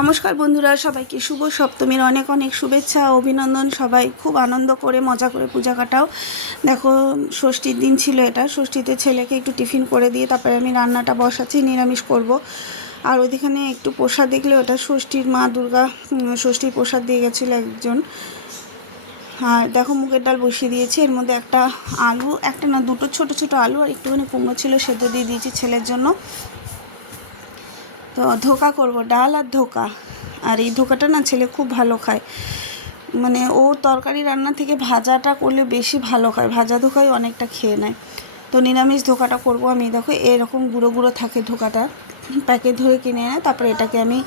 নমস্কার বন্ধুরা, সবাইকে শুভ সপ্তমীর। অনেক অনেক শুভেচ্ছা অভিনন্দন। সবাই খুব আনন্দ করে, মজা করে পূজা কাটাও। দেখো, ষষ্ঠীর দিন ছিল এটা। ষষ্ঠীতে ছেলেকে একটু টিফিন করে দিয়ে তারপরে আমি রান্নাটা বসাচ্ছি, নিরামিষ করব। আর ওইখানে একটু প্রসাদ দেখলে ওটা ষষ্ঠীর মা দুর্গা ষষ্ঠীর প্রসাদ দিয়ে গেছিল একজন। আর দেখো, মুগের ডাল বসিয়ে দিয়েছি। এর মধ্যে একটা আলু, একটা না, দুটো ছোট ছোট আলু আর একটুখানি কুমড়ো ছিল সেদ্ধ দিয়ে দিয়েছি ছেলের জন্য। তো ধোকা করব, ডাল আর ধোকা। আর এই ধোকাটা না ছেলে খুব ভালো খায়। মানে ও তরকারি রান্না থেকে ভাজাটা করলে বেশি ভালো খায়, ভাজা ধোকাই অনেকটা খেয়ে নেয়। তো নিরামিষ ধোকাটা করব আমি, দেখো এরকম গুঁড়ো গুঁড়ো থাকে ধোকাটা। প্যাকেট ধরে কিনে এনে তারপরে এটাকে আমি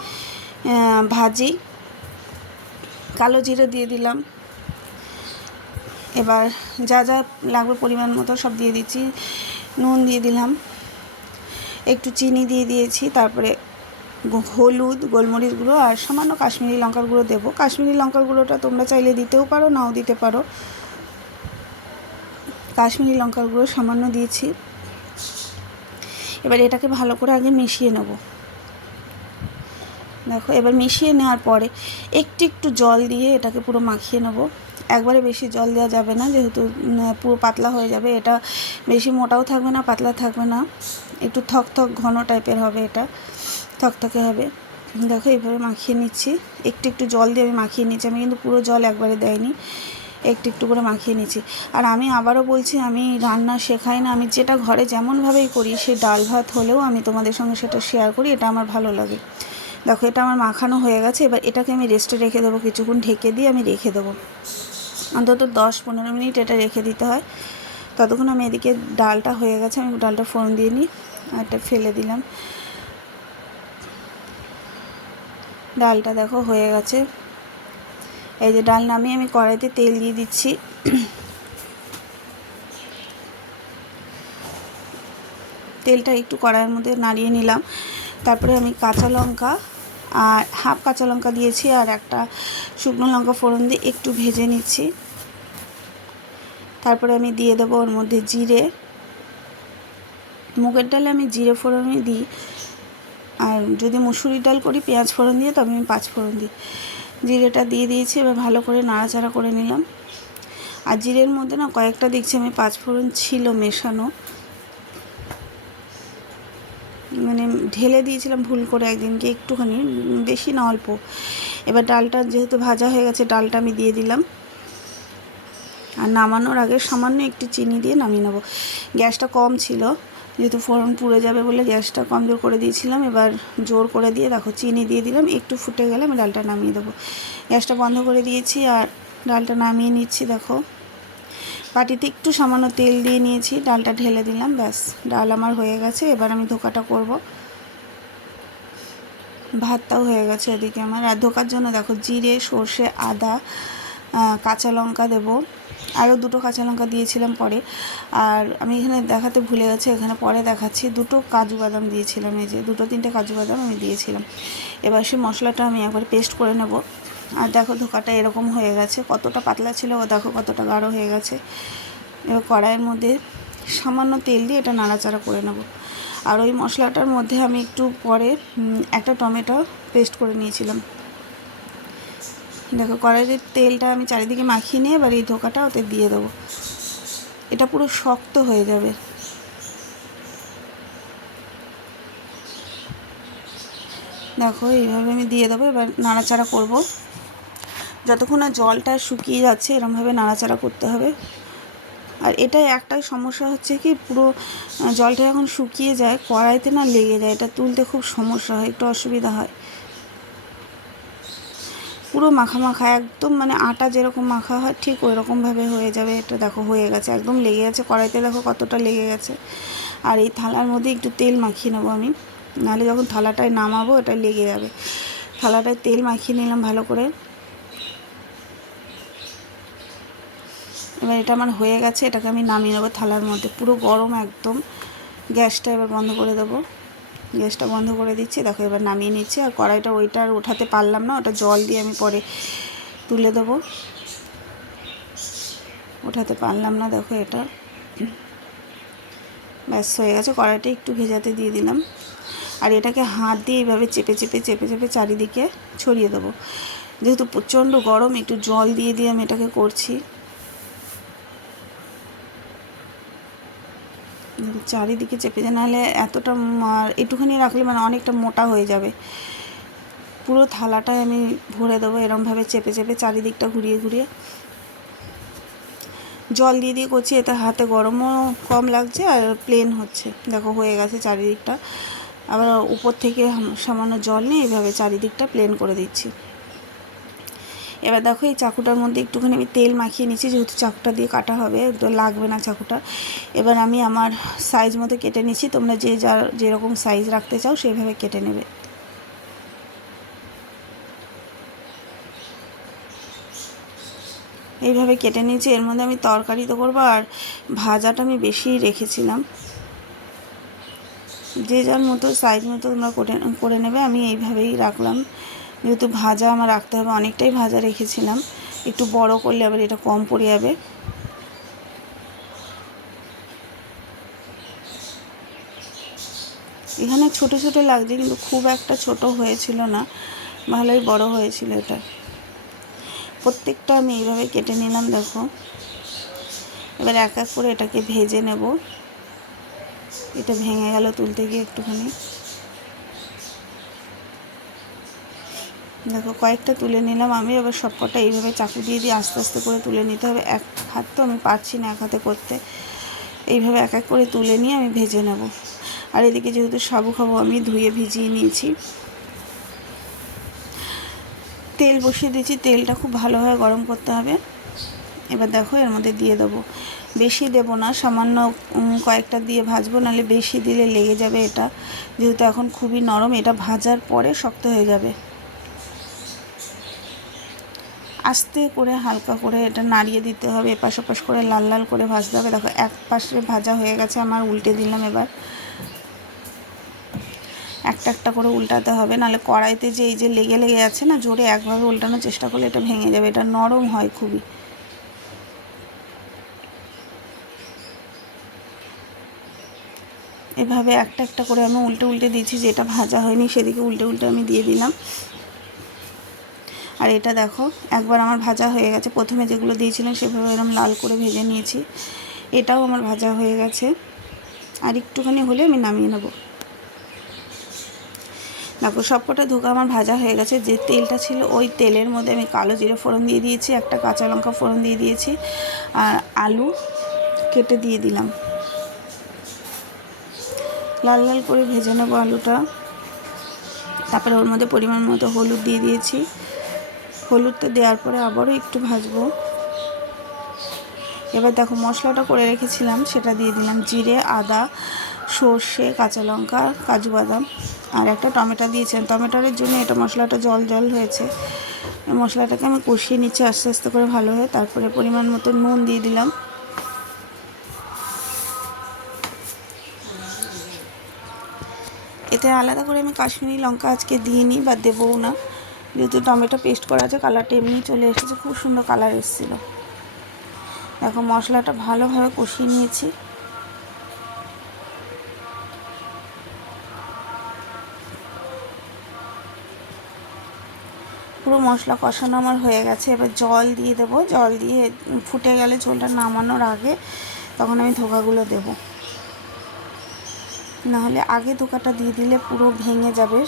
ভাজি। কালো জিরে দিয়ে দিলাম। এবার যা যা লাগবে পরিমাণ মতো সব দিয়ে দিচ্ছি। নুন দিয়ে দিলাম। একটু চিনি দিয়ে দিয়েছি, তারপরে হলুদ, গোলমরিচ গুঁড়ো আর সামান্য কাশ্মীরি লঙ্কার গুঁড়ো দেবো। কাশ্মীরি লঙ্কার গুঁড়োটা তোমরা চাইলে দিতেও পারো, নাও দিতে পারো। কাশ্মীরি লঙ্কার গুঁড়ো সামান্য দিয়েছি। এবার এটাকে ভালো করে আগে মিশিয়ে নেব। দেখো, এবার মিশিয়ে নেওয়ার পরে একটু একটু জল দিয়ে এটাকে পুরো মাখিয়ে নেব। একবারে বেশি জল দেওয়া যাবে না, যেহেতু পুরো পাতলা হয়ে যাবে। এটা বেশি মোটাও থাকবে না, পাতলা থাকবে না। একটু থক থক ঘন টাইপের হবে এটা। থকথকে হবে। দেখো এইভাবে মাখিয়ে নিচ্ছি। একটু একটু জল দিয়ে আমি মাখিয়ে নিচ্ছি। আমি কিন্তু পুরো জল একবারে দেয়নি। একটু একটু করে মাখিয়ে নিচ্ছি। আর আমি আবারও বলছি, আমি রান্না শেখাই না। আমি যেটা ঘরে যেমনভাবেই করি, সে ডাল ভাত হলেও আমি তোমাদের সঙ্গে সেটা শেয়ার করি। এটা আমার ভালো লাগে। দেখো, এটা আমার মাখানো হয়ে গেছে। এবার এটাকে আমি রেস্টে রেখে দেবো। কিছুক্ষণ ঢেকে দিয়ে আমি রেখে দেবো। অন্তত দশ পনেরো মিনিট এটা রেখে দিতে হয়। ততক্ষণ আমি এদিকে ডালটা হয়ে গেছে। আমি ডালটা ফোড়ন দিয়ে নিই। আর এটা ফেলে দিলাম। ডালটা দেখো হয়ে গেছে। এই যে ডাল নামিয়ে আমি কড়াইতে তেল দিয়ে দিচ্ছি। তেলটা একটু কড়াইয়ের মধ্যে নাড়িয়ে নিলাম। তারপরে আমি কাঁচা লঙ্কা আর হাফ কাঁচা লঙ্কা দিয়েছি আর একটা শুকনো লঙ্কা ফোড়ন দিয়ে একটু ভেজে নিচ্ছি। তারপরে আমি দিয়ে দেবো ওর মধ্যে জিরে। মুগের ডালে আমি জিরে ফোড়নই দিই। আর যদি মুসুরি ডাল করি, পেঁয়াজ ফোড়ন দিয়ে, তবে আমি পাঁচ ফোড়ন দিই। জিরেটা দিয়ে দিয়েছি, এবার ভালো করে নাড়াচাড়া করে নিলাম। আর জিরের মধ্যে না কয়েকটা দেখছি আমি, পাঁচ ফোড়ন ছিল মেশানো। মানে ঢেলে দিয়েছিলাম ভুল করে একদিনকে একটুখানি, বেশি না অল্প। এবার ডালটা যেহেতু ভাজা হয়ে গেছে, ডালটা আমি দিয়ে দিলাম। আর নামানোর আগে সামান্য একটু চিনি দিয়ে নামিয়ে নেব। গ্যাসটা কম ছিল। যেহেতু ফোড়ন পুড়ে যাবে বলে গ্যাসটা কম জোর করে দিয়েছিলাম, এবার জোর করে দিয়ে দেখো চিনি দিয়ে দিলাম, একটু ফুটে গেলে আমি ডালটা নামিয়ে দেবো। গ্যাসটা বন্ধ করে দিয়েছি আর ডালটা নামিয়ে নিচ্ছি দেখো। বাটিতে একটু সামান্য তেল দিয়ে নিয়েছি, ডালটা ঢেলে দিলাম, ব্যাস, ডাল আমার হয়ে গেছে, এবার আমি ধোকাটা করব। ভাতটাও হয়ে গেছে এদিকে আমার, আর ধোকার জন্য দেখো জিরে, সর্ষে, আদা কাঁচা লঙ্কা দেবো। আরও দুটো কাঁচা লঙ্কা দিয়েছিলাম পরে। আর আমি এখানে দেখাতে ভুলে গেছি, এখানে পরে দেখাচ্ছি। দুটো কাজু বাদাম দিয়েছিলাম, এই যে দুটো তিনটে কাজু বাদাম আমি দিয়েছিলাম। এবার সেই মশলাটা আমি একবার পেস্ট করে নেব। আর দেখো ধোকাটা এরকম হয়ে গেছে। কতটা পাতলা ছিল ও দেখো কতটা গাঢ় হয়ে গেছে। এবার কড়াইয়ের মধ্যে সামান্য তেল দিয়ে এটা নাড়াচাড়া করে নেব। আর ওই মশলাটার মধ্যে আমি একটু পরে একটা টমেটো পেস্ট করে নিয়েছিলাম। দেখো কড়াইয়ের তেলটা আমি চারিদিকে মাখিয়ে নিয়ে এবার এই ধোকাটা ওতে দিয়ে দেবো। এটা পুরো শক্ত হয়ে যাবে। দেখো এইভাবে আমি দিয়ে দেবো, এবার নাড়াচাড়া করব। যতক্ষণ না জলটা শুকিয়ে যাচ্ছে, এরমভাবে নাড়াচাড়া করতে হবে। আর এটাই একটাই সমস্যা হচ্ছে কি, পুরো জলটা যখন শুকিয়ে যায়, কড়াইতে না লেগে যায়, এটা তুলতে খুব সমস্যা হয়, একটু অসুবিধা হয়। পুরো মাখা মাখা, একদম মানে আটা যেরকম মাখা হয়, ঠিক ওই রকমভাবে হয়ে যাবে। এটা দেখো, হয়ে গেছে, একদম লেগে গেছে। কড়াইতে দেখো কতটা লেগে গেছে। আর এই থালার মধ্যে একটু তেল মাখিয়ে নেব আমি। নাহলে যখন থালাটায় নামাবো, এটা লেগে যাবে। থালাটায় তেল মাখিয়ে নিলাম ভালো করে। এবার এটা আমার হয়ে গেছে, এটাকে আমি নামিয়ে নেব থালার মধ্যে। পুরো গরম একদম। গ্যাসটা এবার বন্ধ করে দেবো। গ্যাসটা বন্ধ করে দিচ্ছি। দেখো, এবার নামিয়ে নিচ্ছি। আর কড়াইটা ওইটা আর ওঠাতে পারলাম না, ওটা জল দিয়ে আমি পরে তুলে দেবো। ওঠাতে পারলাম না, দেখো এটা। ব্যাস, হয়ে গেছে। কড়াইটা একটু ভেজাতে দিয়ে দিলাম। আর এটাকে হাত দিয়ে এইভাবে চেপে চেপে চেপে চেপে চারিদিকে ছড়িয়ে দেবো। যেহেতু প্রচণ্ড গরম, একটু জল দিয়ে দিয়ে আমি এটাকে করছি। চারিদিকে চেপে যে নাহলে এতটা একটুখানি রাখলে মানে অনেকটা মোটা হয়ে যাবে। পুরো থালাটায় আমি ভরে দেবো এরমভাবে চেপে চেপে চারিদিকটা ঘুরিয়ে ঘুরিয়ে। জল দিয়ে দিয়ে করছি, এতে হাতে গরমও কম লাগছে আর প্লেন হচ্ছে। দেখো হয়ে গেছে চারিদিকটা। আবার উপর থেকে সামান্য জল নিয়ে এভাবে চারিদিকটা প্লেন করে দিচ্ছি। এবার দেখো এই চাকুটার মধ্যে একটুখানি আমি তেল মাখিয়ে নিচ্ছি যেহেতু চাকুটা দিয়ে কাটা হবে, তো লাগবে না চাকুটা। এবার আমি আমার সাইজ মতো কেটে নিচ্ছি তোমরা যে যার যেরকম সাইজ রাখতে চাও সেইভাবে কেটে নেবে। এইভাবে কেটে নিয়েছি, এর মধ্যে আমি তরকারি তো করব, আর ভাজাটা আমি বেশি রেখেছিলাম। যে যার মতো সাইজ মতো তোমরা করে করে নেবে, আমি এইভাবেই রাখলাম। যেহেতু ভাজা আমার রাখতে হবে, অনেকটাই ভাজা রেখেছিলাম। একটু বড় করলে আবার এটা কম পড়ে যাবে। এখানে ছোট ছোট লাগছে, কিন্তু খুব একটা ছোট হয়েছিল না। ভালোই বড় হয়েছিল এটা। প্রত্যেকটা আমি এইভাবে কেটে নিলাম, দেখো। এবার এক এক করে এটাকে ভেজে নেব। এটা ভেঙে গেল তুলতে গিয়ে একটুখানি। কয়েকটা তুলে নিলাম আমি, এবার সবকটা এইভাবে চাকু দিয়ে দিয়ে আস্তে আস্তে করে তুলে নিতে হবে। এক হাত তো আমি পারছি না এক হাতে করতে। এইভাবে এক এক করে তুলে নিয়ে আমি ভেজে নেব। আর এদিকে যেহেতু সাবু খাব, আমি ধুয়ে ভিজিয়ে নিয়েছি। তেল বসিয়ে দিয়েছি, তেলটা খুব ভালোভাবে গরম করতে হবে। এবার দেখো, এর মধ্যে দিয়ে দেবো। বেশি দেবো না, সামান্য কয়েকটা দিয়ে ভাজবো, নাহলে বেশি দিলে লেগে যাবে এটা। যেহেতু এখন খুবই নরম, এটা ভাজার পরে শক্ত হয়ে যাবে। আস্তে করে হালকা করে এটা নাড়িয়ে দিতে হবে, এপাশ ওপাশ করে লাল লাল করে ভাজতে হবে। দেখো, এক পাশে ভাজা হয়ে গেছে, আমার উল্টে দিলাম এবার। একটা একটা করে উল্টাতে হবে, নাহলে কড়াইতে যে এই যে লেগে লেগে আছে না, জোরে একভাবে উল্টানোর চেষ্টা করলে এটা ভেঙে যাবে, এটা নরম হয় খুবই। এভাবে একটা একটা করে আমি উল্টে উল্টে দিয়েছি, যেটা ভাজা হয়নি সেদিকে উল্টে উল্টে আমি দিয়ে দিলাম। আর এটা দেখো, একবার আমার ভাজা হয়ে গেছে। প্রথমে যেগুলো দিয়েছিলাম সেভাবে এরকম লাল করে ভেজে নিয়েছি। এটাও আমার ভাজা হয়ে গেছে। আর একটুখানি হলে আমি নামিয়ে নেব। দেখো, সবকটা ধোকা আমার ভাজা হয়ে গেছে। যে তেলটা ছিল, ওই তেলের মধ্যে আমি কালো জিরে ফোড়ন দিয়ে দিয়েছি, একটা কাঁচা লঙ্কা ফোড়ন দিয়ে দিয়েছি, আর আলু কেটে দিয়ে দিলাম। লাল লাল করে ভেজে নেব আলুটা। তারপরে ওর মধ্যে পরিমাণ মতো হলুদ দিয়ে দিয়েছি। হলুদটা দেওয়ার পরে আবারও একটু ভাজবো। এবার দেখো মশলাটা করে রেখেছিলাম, সেটা দিয়ে দিলাম জিরে, আদা, সর্ষে, কাঁচা লঙ্কা, কাজু বাদাম আর একটা টমেটো দিয়েছিলাম। টমেটোর জন্য এটা মশলাটা জল জল হয়েছে। মশলাটাকে আমি কষিয়ে নিচ্ছি আস্তে আস্তে করে ভালো হয়ে, তারপরে পরিমাণ মতো নুন দিয়ে দিলাম। এতে আলাদা করে আমি কাশ্মীরি লঙ্কা আজকে দিইনি বা দেবও না। যেহেতু টমেটো পেস্ট করা আছে, কালারটা এমনি চলে এসেছে। খুব সুন্দর কালার এসেছিল। দেখো, মশলাটা ভালোভাবে কষিয়ে নিয়েছি। পুরো মশলা কষানো আমার হয়ে গেছে। এবার জল দিয়ে দেবো। জল দিয়ে ফুটে গেলে ঝোলটা নামানোর আগে তখন আমি ধোকাগুলো দেবো। নাহলে আগে ধোকাটা দিয়ে দিলে পুরো ভেঙে যাবে।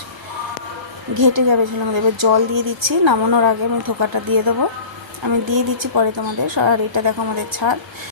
ঘেটে যাবে ঝোলের মধ্যে এবার জল দিয়ে দিচ্ছি, নামানোর আগে আমি ধোকাটা দিয়ে দেবো। আমি দিয়ে দিচ্ছি পরে তোমাদের। আর এটা দেখো আমাদের ছাদ।